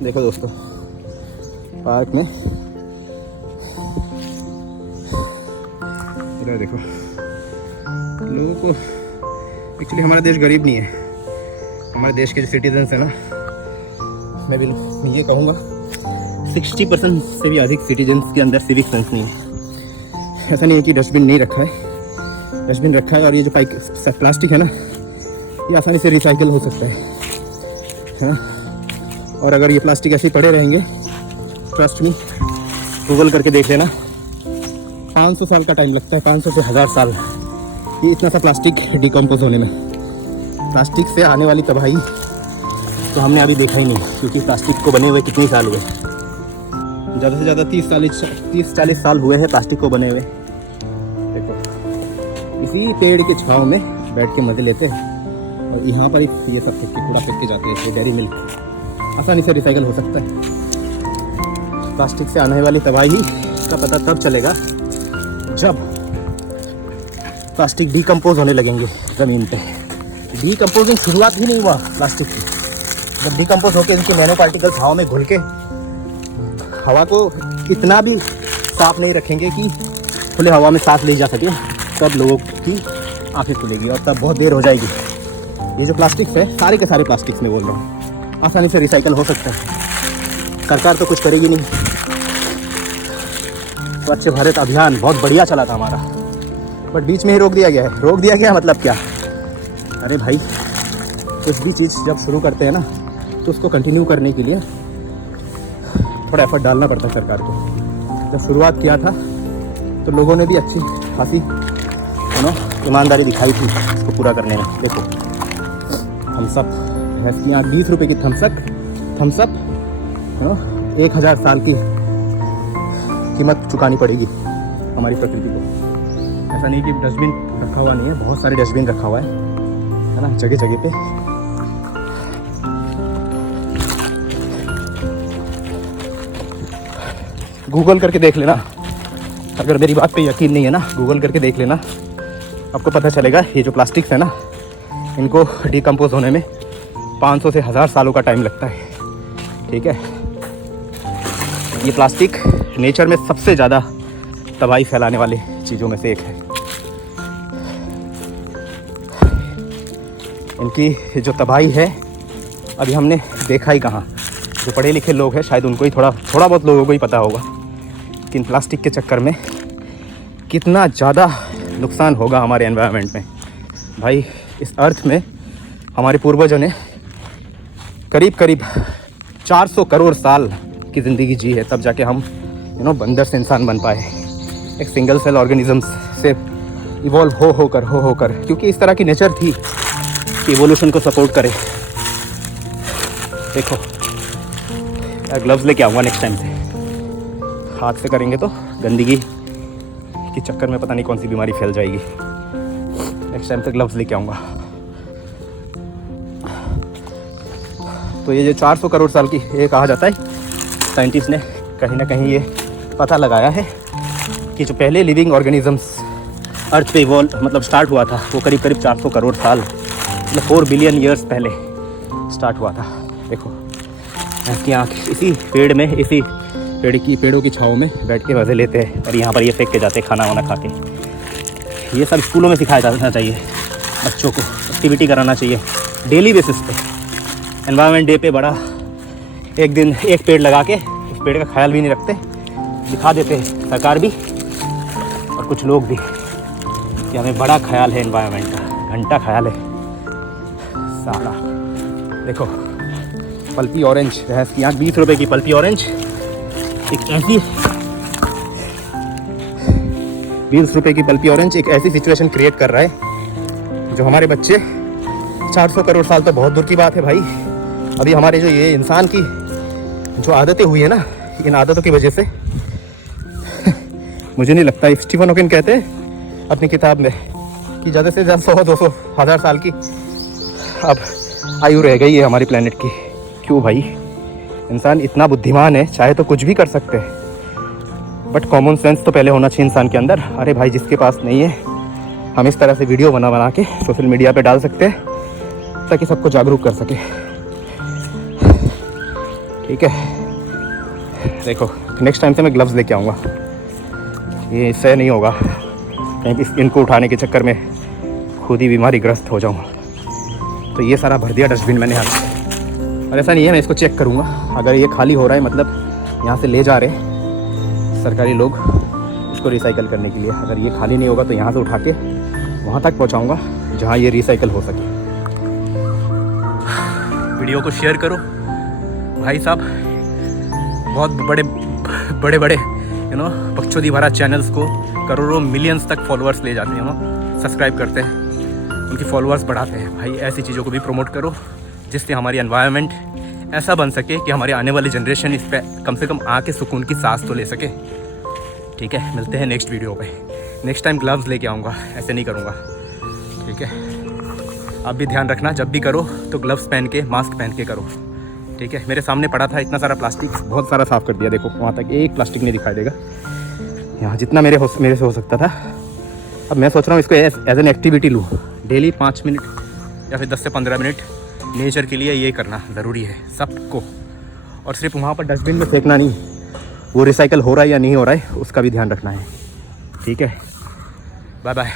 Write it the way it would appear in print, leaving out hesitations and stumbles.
देखो दोस्तों, पार्क में इधर देखो, लोगों को एक्चुअली हमारा देश गरीब नहीं है। हमारे देश के जो सिटीजन्स हैं ना, मैं भी ये कहूँगा 60% से भी अधिक सिटीजन्स के अंदर सिविक सेंस नहीं है। ऐसा नहीं है कि डस्टबिन नहीं रखा है, डस्टबिन रखा है। और ये जो प्लास्टिक है ना, ये आसानी से रिसाइकिल हो सकता है। और अगर ये प्लास्टिक ऐसे ही पड़े रहेंगे, ट्रस्ट मी, गूगल करके देख लेना, 500 साल का टाइम लगता है, 500 से 1000 साल, ये इतना सा प्लास्टिक डिकम्पोज होने में। प्लास्टिक से आने वाली तबाही तो हमने अभी देखा ही नहीं, क्योंकि प्लास्टिक को बने हुए कितने साल हुए, ज़्यादा से ज़्यादा 30-40 साल हुए हैं प्लास्टिक को बने हुए। देखो, इसी पेड़ के छांव में बैठ के मज़े लेते हैं, और यहाँ पर ये सब कूड़ा फेंक के जाते हैं। ये डेयरी मिल्क आसानी से रिसाइकल हो सकता है। प्लास्टिक से आने वाली तबाही का पता तब चलेगा जब प्लास्टिक डिकम्पोज होने लगेंगे ज़मीन पे। डिकम्पोजिंग शुरुआत ही नहीं हुआ प्लास्टिक की। जब डिकम्पोज होकर इनके नैनो पार्टिकल्स हवा में घुल के हवा को इतना भी साफ नहीं रखेंगे कि खुले हवा में सांस ली जा सके, तब लोगों की आंखें खुलेगी और तब बहुत देर हो जाएगी। ये जो प्लास्टिक्स है, सारे के सारे प्लास्टिक्स में बोल रहा हूँ, आसानी से रिसाइकल हो सकता है। सरकार तो कुछ करेगी नहीं। स्वच्छ भारत अभियान बहुत बढ़िया चला था हमारा, बट बीच में ही रोक दिया गया है। रोक दिया गया मतलब क्या? अरे भाई, कुछ भी चीज़ जब शुरू करते हैं ना, तो उसको कंटिन्यू करने के लिए थोड़ा एफर्ट डालना पड़ता है सरकार को। जब शुरुआत किया था तो लोगों ने भी अच्छी खासी ईमानदारी दिखाई थी इसको पूरा करने में। देखो, थम्सअप, भैंस की आँख 20 रुपये की थम्सअप 1000 साल की कीमत चुकानी पड़ेगी हमारी प्रकृति को। ऐसा नहीं कि डस्टबिन रखा हुआ नहीं है, बहुत सारे डस्टबिन रखा हुआ है ना, जगह जगह पे। गूगल करके देख लेना, अगर मेरी बात पे यकीन नहीं है ना, गूगल करके देख लेना, आपको पता चलेगा। ये जो प्लास्टिक्स है ना, इनको डिकम्पोज होने में 500 से 1000 सालों का टाइम लगता है। ठीक है, ये प्लास्टिक नेचर में सबसे ज़्यादा तबाही फैलाने वाली चीज़ों में से एक है। इनकी जो तबाही है अभी हमने देखा ही कहाँ। जो पढ़े लिखे लोग हैं शायद उनको ही थोड़ा बहुत लोगों को ही पता होगा कि इन प्लास्टिक के चक्कर में कितना ज़्यादा नुकसान होगा हमारे एनवायरनमेंट में। भाई, इस अर्थ में हमारे पूर्वजों ने करीब 400 करोड़ साल की ज़िंदगी जी है, तब जाके हम बंदर से इंसान बन पाए, एक सिंगल सेल ऑर्गेनिजम्स से इवॉल्व होकर, क्योंकि इस तरह की नेचर थी कि इवोल्यूशन को सपोर्ट करे। देखो, यार ग्लव्स लेके आऊँगा नेक्स्ट टाइम से। हाथ से करेंगे तो गंदगी के चक्कर में पता नहीं कौन सी बीमारी फैल जाएगी। नेक्स्ट टाइम से ग्लव्स लेके आऊँगा। तो ये जो 400 करोड़ साल की, ये कहा जाता है, साइंटिस्ट ने कहीं ना कहीं ये पता लगाया है कि जो पहले लिविंग ऑर्गेनिजम्स अर्थ पे इवॉल्व स्टार्ट हुआ था, वो करीब 400 करोड़ साल, 4 बिलियन ईयर्स पहले स्टार्ट हुआ था। देखो, इसकी आँख इसी पेड़ में, इसी पेड़ों की छाँव में बैठ के मज़े लेते हैं, और यहाँ पर ये फेंक के जाते हैं खाना वाना खा के। ये सब स्कूलों में सिखाया जाना चाहिए, बच्चों को एक्टिविटी कराना चाहिए डेली बेसिस पे। एनवायरनमेंट डे पे बड़ा एक दिन एक पेड़ लगा के उस पेड़ का ख्याल भी नहीं रखते, दिखा देते हैं सरकार भी और कुछ लोग भी कि हमें बड़ा ख्याल है एनवायरनमेंट का, घंटा ख्याल है सारा। देखो, पल्पी ऑरेंज, भैंस की आँख 20 रुपये की पल्पी ऑरेंज, एक ऐसी 20 रुपये की पल्पी ऑरेंज एक ऐसी सिचुएशन क्रिएट कर रहा है जो हमारे बच्चे 400 करोड़ साल तो बहुत दूर की बात है भाई। अभी हमारे जो ये इंसान की जो आदतें हुई है ना, इन आदतों की वजह से मुझे नहीं लगता, स्टीफन हॉकिंग कहते हैं अपनी किताब में कि ज़्यादा से ज़्यादा 100-200 हज़ार साल की अब आयु रह गई है हमारी प्लेनेट की। क्यों भाई? इंसान इतना बुद्धिमान है, चाहे तो कुछ भी कर सकते हैं, बट कॉमन सेंस तो पहले होना चाहिए इंसान के अंदर। अरे भाई, जिसके पास नहीं है, हम इस तरह से वीडियो बना के सोशल मीडिया पे डाल सकते हैं ताकि सबको जागरूक कर सके। ठीक है, देखो नेक्स्ट टाइम से मैं ग्लव्स लेके आऊँगा, ये इससे नहीं होगा कहीं भी इनको उठाने के चक्कर में खुद ही बीमारी ग्रस्त हो जाऊँगा। तो ये सारा भर दिया डस्टबिन मैंने यहाँ से, और ऐसा नहीं है, मैं इसको चेक करूँगा, अगर ये खाली हो रहा है मतलब यहाँ से ले जा रहे हैं सरकारी लोग इसको रिसाइकल करने के लिए, अगर ये खाली नहीं होगा तो यहाँ से उठा के वहाँ तक पहुँचाऊँगा जहाँ ये रिसाइकल हो सके। वीडियो को शेयर करो भाई साहब, बहुत बड़े बड़े बकचोदी भरा चैनल्स को करोड़ों मिलियंस तक फॉलोअर्स ले जाते हैं, सब्सक्राइब करते हैं, उनकी फॉलोअर्स बढ़ाते हैं। भाई ऐसी चीज़ों को भी प्रमोट करो जिससे हमारी एनवायरनमेंट ऐसा बन सके कि हमारे आने वाली जनरेशन इस पर कम से कम आके सुकून की सांस तो ले सके। ठीक है, मिलते हैं नेक्स्ट वीडियो पे। नेक्स्ट टाइम ग्लव्स लेके आऊँगा, ऐसे नहीं करूँगा। ठीक है, आप भी ध्यान रखना, जब भी करो तो ग्लव्स पहन के मास्क पहन के करो। ठीक है, मेरे सामने पड़ा था इतना सारा प्लास्टिक, बहुत सारा साफ़ कर दिया, देखो वहाँ तक एक प्लास्टिक नहीं दिखाई देगा, यहाँ जितना मेरे से हो सकता था। अब मैं सोच रहा हूँ इसको एज एन एक्टिविटी लूँ, डेली 5 मिनट या फिर 10 से 15 मिनट नेचर के लिए ये करना ज़रूरी है सबको। और सिर्फ वहाँ पर डस्टबिन में फेंकना नहीं, वो रिसाइकल हो रहा है या नहीं हो रहा है उसका भी ध्यान रखना है। ठीक है, बाय बाय।